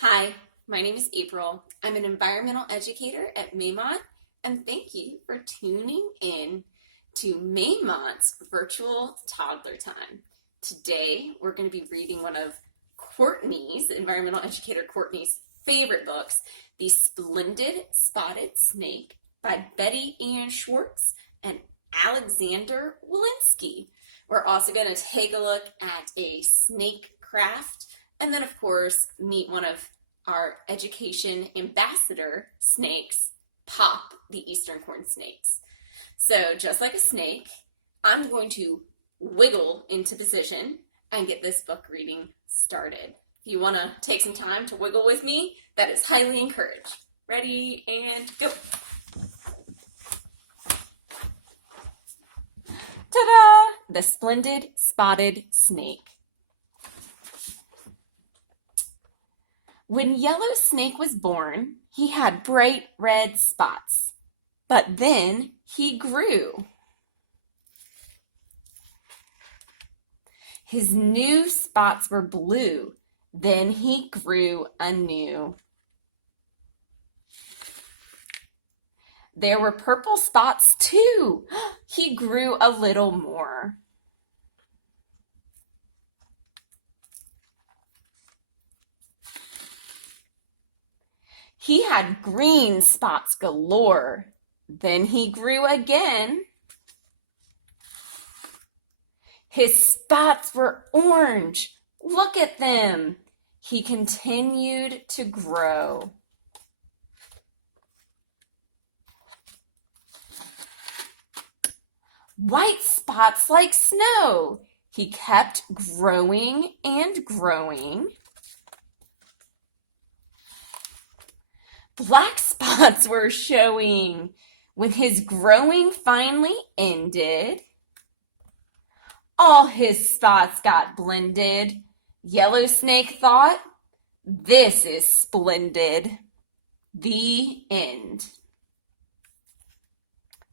Hi, my name is April. I'm an environmental educator at Maymont, and thank you for tuning in to Maymont's virtual toddler time. Today, we're going to be reading one of Courtney's, environmental educator Courtney's favorite books, The Splendid Spotted Snake by Betty Ann Schwartz and Alexander Walensky. We're also going to take a look at a snake craft and then, of course, meet one of our education ambassador snakes, Pop, the eastern corn snakes. So just like a snake, I'm going to wiggle into position and get this book reading started. If you want to take some time to wiggle with me, that is highly encouraged. Ready and go. Ta-da! The Splendid Spotted Snake. When Yellow Snake was born, he had bright red spots, but then he grew. His new spots were blue, then he grew anew. There were purple spots too. He grew a little more. He had green spots galore. Then he grew again. His spots were orange. Look at them. He continued to grow. White spots like snow. He kept growing and growing. Black spots were showing. When his growing finally ended, all his spots got blended. Yellow Snake thought, "This is splendid." The end.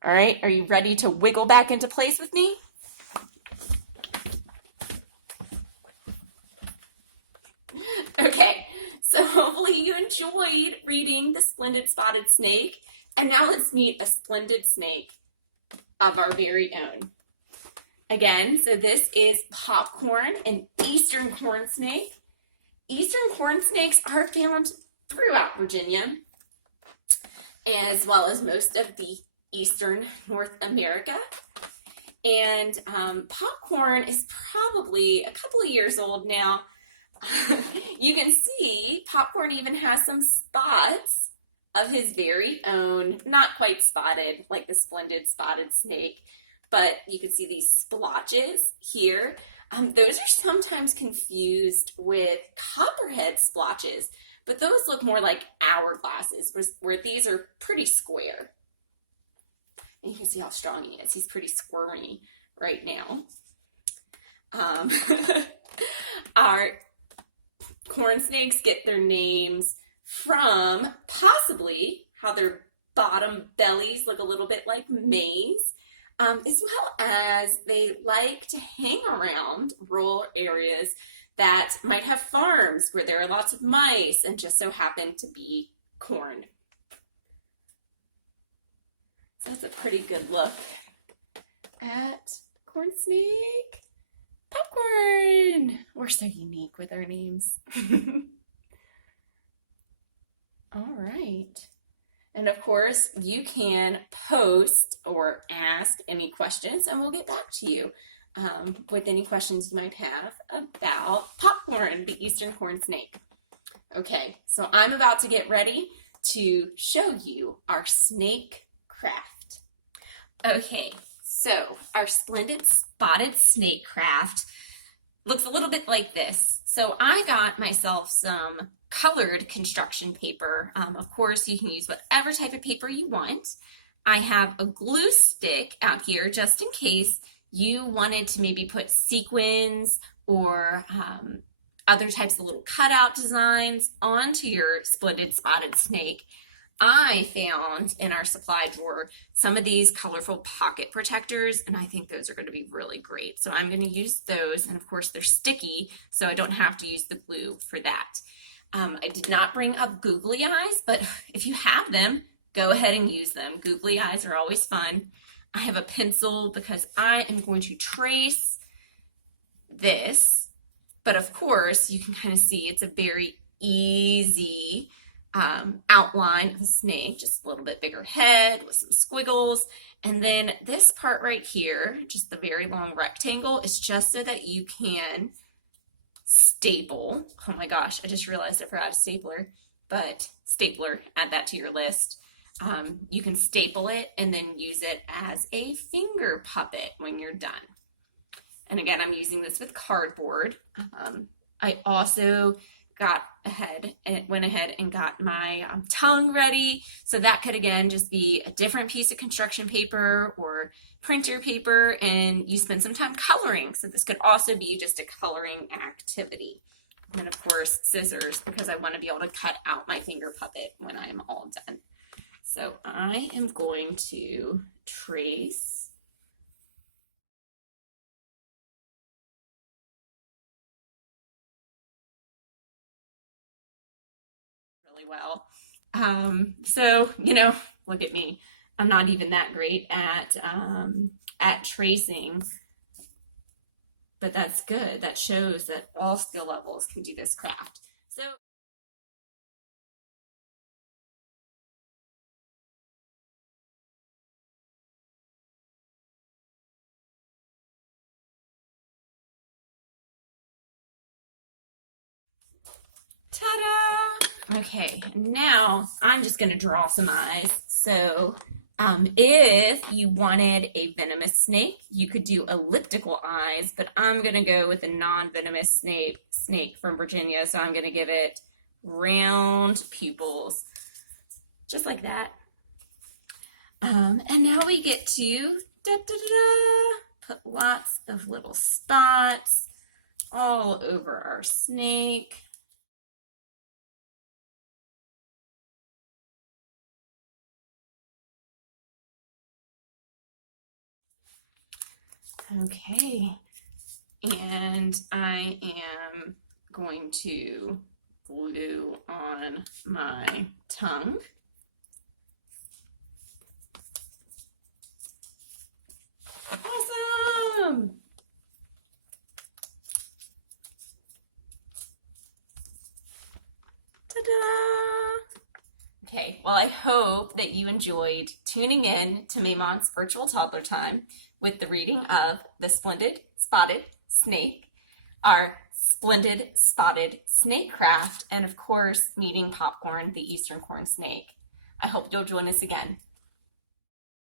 All right, are you ready to wiggle back into place with me? Okay, so hopefully you enjoyed reading The Splendid Spotted Snake. And now let's meet a splendid snake of our very own. Again, so this is Popcorn, an eastern corn snake. Eastern corn snakes are found throughout Virginia, as well as most of the eastern North America. And Popcorn is probably a couple of years old now. You can see Popcorn even has some spots of his very own, not quite spotted like the splendid spotted snake, but you can see these splotches here. Those are sometimes confused with copperhead splotches, but those look more like hourglasses, where these are pretty square. And you can see how strong he is. He's pretty squirmy right now. Our corn snakes get their names from possibly how their bottom bellies look a little bit like maize, as well as they like to hang around rural areas that might have farms where there are lots of mice and just so happen to be corn. So that's a pretty good look at corn snake. Popcorn! We're so unique with our names. All right. And of course, you can post or ask any questions, and we'll get back to you with any questions you might have about Popcorn, the eastern corn snake. Okay, so I'm about to get ready to show you our snake craft. Okay, so our splendid spotted snake craft looks a little bit like this. So I got myself some colored construction paper. Of course, you can use whatever type of paper you want. I have a glue stick out here just in case you wanted to maybe put sequins or other types of little cutout designs onto your splendid spotted snake. I found in our supply drawer some of these colorful pocket protectors, and I think those are going to be really great. So I'm going to use those, and of course they're sticky, so I don't have to use the glue for that. I did not bring up googly eyes, but if you have them, go ahead and use them. Googly eyes are always fun. I have a pencil because I am going to trace this, but of course you can kind of see it's a very easy outline of a snake, just a little bit bigger head with some squiggles. And then this part right here, just the very long rectangle, is just so that you can staple. Oh my gosh, I just realized I forgot a stapler, but stapler, add that to your list. You can staple it and then use it as a finger puppet when you're done. And again, I'm using this with cardboard. I also went ahead and got my tongue ready. So that could again just be a different piece of construction paper or printer paper, and you spend some time coloring. So this could also be just a coloring activity. And then of course scissors, because I want to be able to cut out my finger puppet when I am all done. So I am going to trace really well. So, look at me. I'm not even that great at tracing, but that's good. That shows that all skill levels can do this craft. So ta-da! Okay, now I'm just going to draw some eyes. So if you wanted a venomous snake, you could do elliptical eyes, but I'm going to go with a non-venomous snake from Virginia, so I'm going to give it round pupils, just like that. And now we get to put lots of little spots all over our snake. Okay, and I am going to glue on my tongue. Awesome! Ta-da! Okay, well, I hope that you enjoyed tuning in to Maymont's virtual toddler time with the reading of The Splendid Spotted Snake, our splendid spotted snake craft, and of course, meeting Popcorn, the eastern corn snake. I hope you'll join us again.